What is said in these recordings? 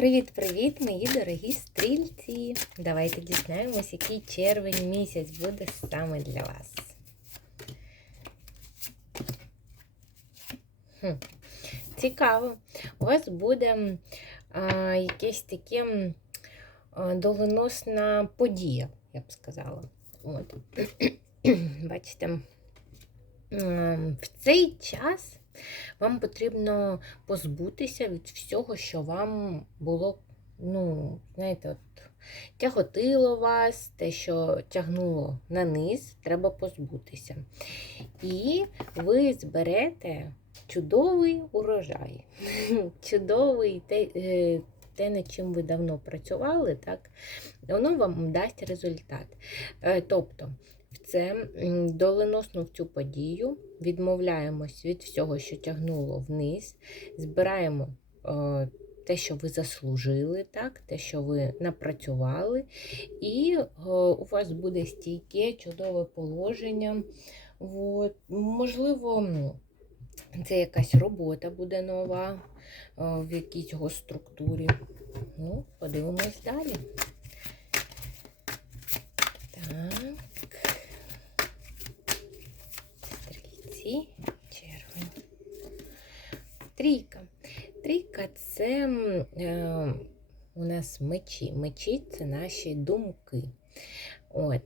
Привіт-привіт, мої дорогі стрільці! Давайте дізнаємось, який червень місяць буде саме для вас. Хм. Цікаво. У вас буде а, якесь таке а, доленосна подія, я б сказала. От. Бачите, в цей час вам потрібно позбутися від всього, що вам було, ну, знаєте, от, тяготило вас, те, що тягнуло на низ, треба позбутися. І ви зберете чудовий урожай. Чудовий те, е, те, над чим ви давно працювали, так, воно вам дасть результат. Е, тобто, це доленосно в цю подію, відмовляємось від всього, що тягнуло вниз, збираємо е, те, що ви заслужили, так, те, що ви напрацювали, і е, у вас буде стійке, чудове положення. От. Можливо, це якась робота буде нова е, в якійсь його структурі. Ну, Подивимось далі. Так. Стрільці, червень. Трійка. Трійка це е, у нас мечі. Мечі це наші думки. От.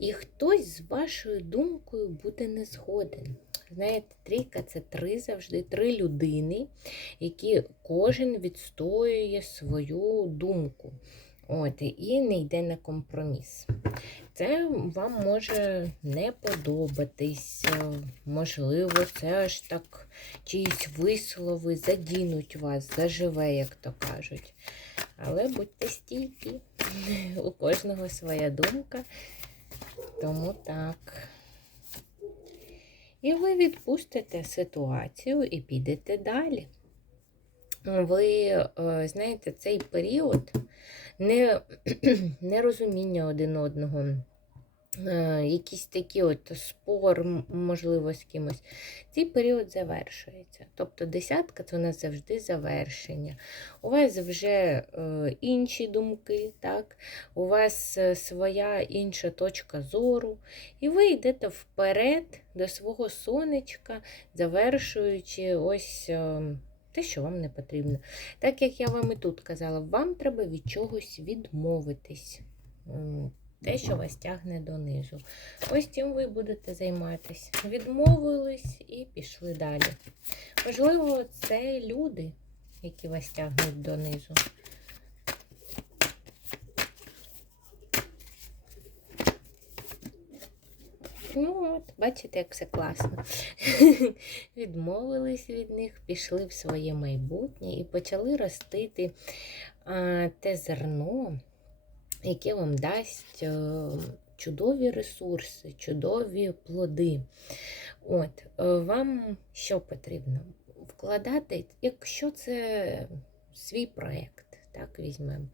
І хтось з вашою думкою буде не згоден. Знаєте, трійка це три завжди три людини, які кожен відстоює свою думку. От, І не йде на компроміс. Це вам може не подобатись, можливо, це аж так чиїсь вислови задінуть вас, заживе, як то кажуть. Але будьте стійкі, у кожного своя думка, тому так. І ви відпустите ситуацію і підете далі. Ви, е, знаєте, цей період нерозуміння один одного, е, якісь такі от спор, можливо, з кимось. Цей період завершується. Тобто десятка це у нас завжди завершення. У вас вже е, інші думки, так? у вас е, своя інша точка зору, і ви йдете вперед до свого сонечка, завершуючи ось. Те, що вам не потрібно. Так як я вам і тут казала, вам треба від чогось відмовитись. Те, що вас тягне донизу. Ось цим ви будете займатися. Відмовились і пішли далі. Можливо, це люди, які вас тягнуть донизу. Ну, от, бачите, як все класно. Відмовились від них, пішли в своє майбутнє і почали ростити а, те зерно, яке вам дасть а, чудові ресурси, чудові плоди. От, Вам що потрібно? Вкладати, якщо це свій проєкт, так візьмемо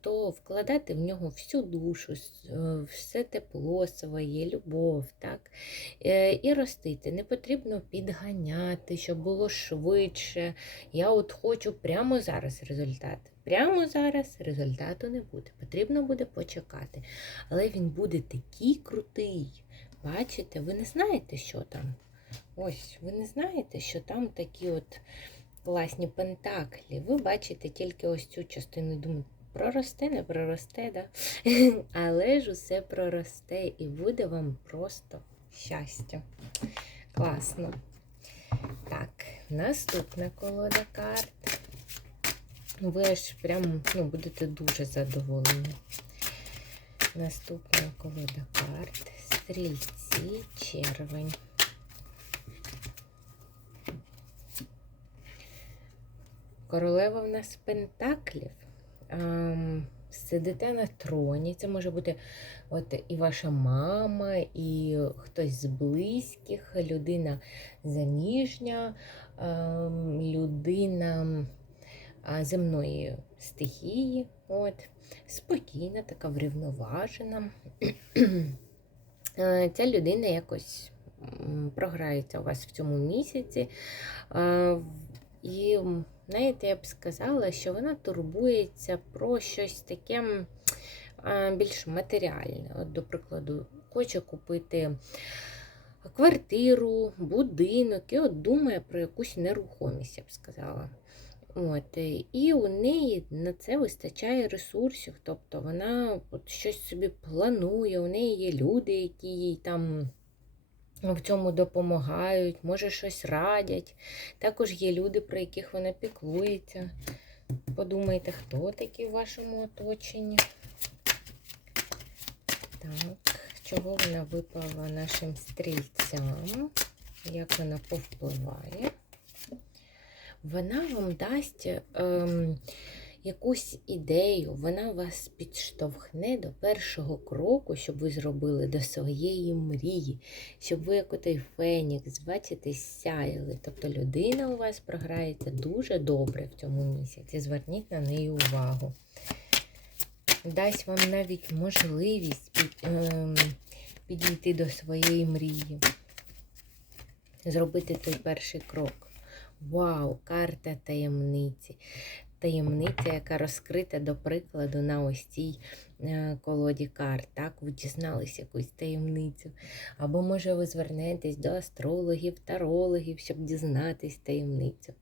то вкладати в нього всю душу, е, все тепло своє, любов. так? Е, і ростити. Не потрібно підганяти, щоб було швидше. Я от хочу прямо зараз результат. Прямо зараз результату не буде. Потрібно буде почекати. Але він буде такий крутий. Бачите, ви не знаєте, що там. Ось, ви не знаєте, що там такі от класні пентаклі. Ви бачите тільки ось цю частину думаєте, проросте, не проросте, да? але ж усе проросте і буде вам просто щастя. Класно. Так, наступна колода карт. Ви ж прям ну, будете дуже задоволені. Наступна колода карт. Стрільці, червень. Королева в нас пентаклів. Сидите на троні. Це може бути от і ваша мама, і хтось з близьких, людина заміжня, людина земної стихії. От, Спокійна, така врівноважена. Е, ця людина якось програється у вас в цьому місяці. І, знаєте, я б сказала, що вона турбується про щось таке більш матеріальне. От, до прикладу, хоче купити квартиру, будинок, і от думає про якусь нерухомість, я б сказала. От, е, і у неї на це вистачає ресурсів. Тобто вона от щось собі планує, у неї є люди, які їй там в цьому допомагають, може щось радять. Також є люди, про яких вона піклується. Подумайте, хто такі в вашому оточенні. Так, чого вона випала нашим стрільцям? Як вона повпливає? Вона вам дасть ем, якусь ідею, вона вас підштовхне до першого кроку, щоб ви зробили до своєї мрії, щоб ви, як отой фенікс, бачите, сяяли. Тобто людина у вас програється дуже добре в цьому місяці. Зверніть на неї увагу. Дасть вам навіть можливість під, ем, підійти до своєї мрії, зробити той перший крок. Вау, карта таємниці. Таємниця, яка розкрита, до прикладу, на ось цій е, колоді карт. Так, ви дізналися якусь таємницю. Або, може, ви звернетесь до астрологів, тарологів, щоб дізнатись таємницю.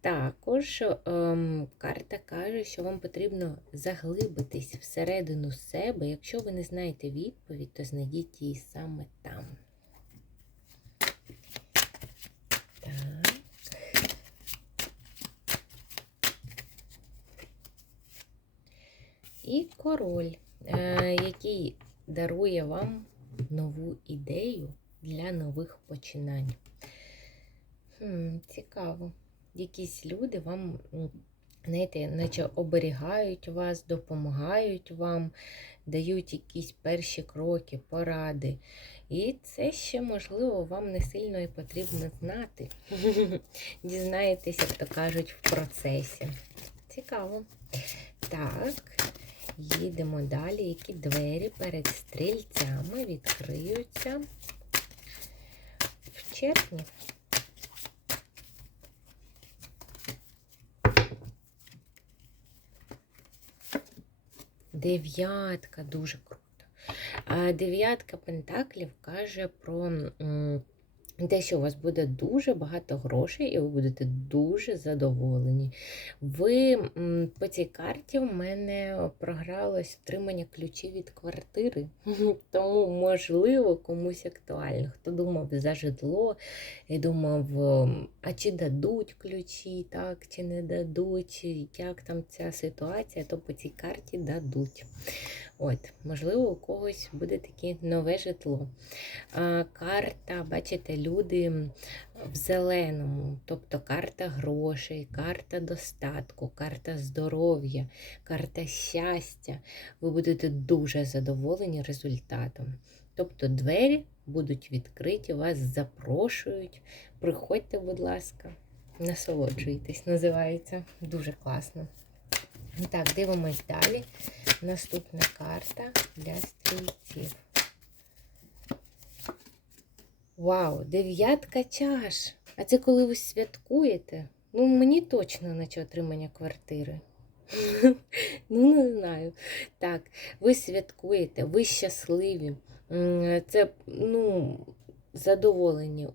Також ем, карта каже, що вам потрібно заглибитись всередину себе. Якщо ви не знаєте відповідь, то знайдіть її саме там. Так. І король, е, який дарує вам нову ідею для нових починань. Хм, Цікаво. Якісь люди вам, знаєте, наче оберігають вас, допомагають вам, дають якісь перші кроки, поради. І це ще, можливо, вам не сильно і потрібно знати. Дізнаєтесь, як то кажуть, в процесі. Цікаво. Так, їдемо далі. Які двері перед стрільцями відкриються в червні. Дев'ятка дуже круто. Дев'ятка пентаклів каже про те, що у вас буде дуже багато грошей, і ви будете дуже задоволені. Ви по цій карті в мене програлось отримання ключів від квартири. Тому, можливо, комусь актуально. Хто думав за житло і думав, а чи дадуть ключі, так, чи не дадуть, як там ця ситуація, то по цій карті дадуть. От, Можливо, у когось буде таке нове житло. Карта, бачите, люди в зеленому, тобто карта грошей, карта достатку, карта здоров'я, карта щастя. Ви будете дуже задоволені результатом. Тобто двері будуть відкриті, вас запрошують. Приходьте, будь ласка, насолоджуйтесь, називається. Дуже класно. Так, дивимось далі. Наступна карта для стрільців. Вау, дев'ятка чаш. А це коли ви святкуєте? Ну, мені точно наче отримання квартири. Ну, не знаю. Так, ви святкуєте, ви щасливі. Це, ну, задоволені,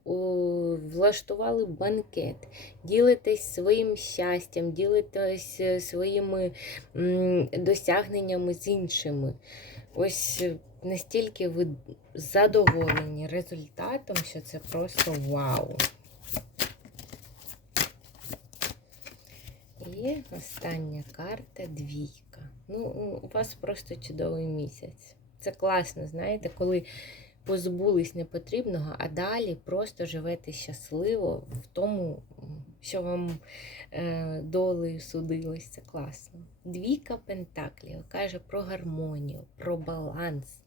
влаштували банкет, ділитесь своїм щастям, ділитесь е, своїми досягненнями з іншими. Ось е, настільки ви задоволені результатом, що це просто вау. І остання карта двійка. Ну, у вас просто чудовий місяць. Це класно, знаєте, коли позбулись непотрібного, а далі просто живете щасливо в тому, що вам е, долею судилось. Це класно. Двійка пентаклів каже про гармонію, про баланс,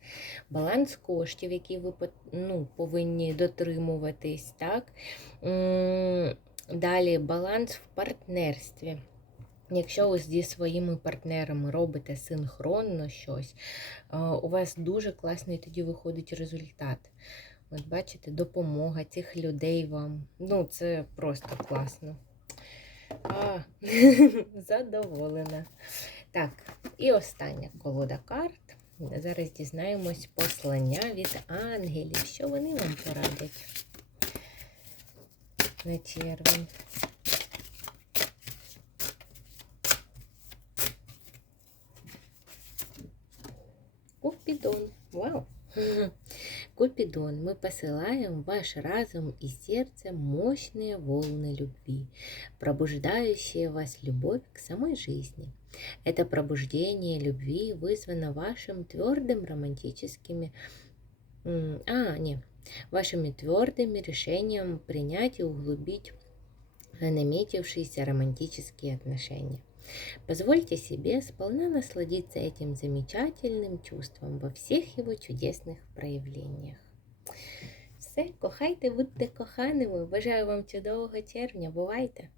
баланс коштів, які ви ну, повинні дотримуватись. так? Далі баланс в партнерстві. Якщо ви зі своїми партнерами робите синхронно щось, у вас дуже класний тоді виходить результат. От бачите, допомога цих людей вам. Ну, це просто класно. А, задоволена. Так, і остання колода карт. Зараз дізнаємось послання від ангелів. Що вони вам порадять на червень? Купидон. Вау! Купидон, мы посылаем в ваш разум и сердце мощные волны любви, пробуждающие вас любовь к самой жизни. Это пробуждение любви вызвано вашим твердым романтическими... А, не, вашими твердыми решением принять и углубить наметившиеся романтические отношения. Позвольте себе сполна насладиться этим замечательным чувством во всех его чудесных проявлениях. Все, кохайте, будьте коханими. Бажаю вам чудового червня. Бувайте!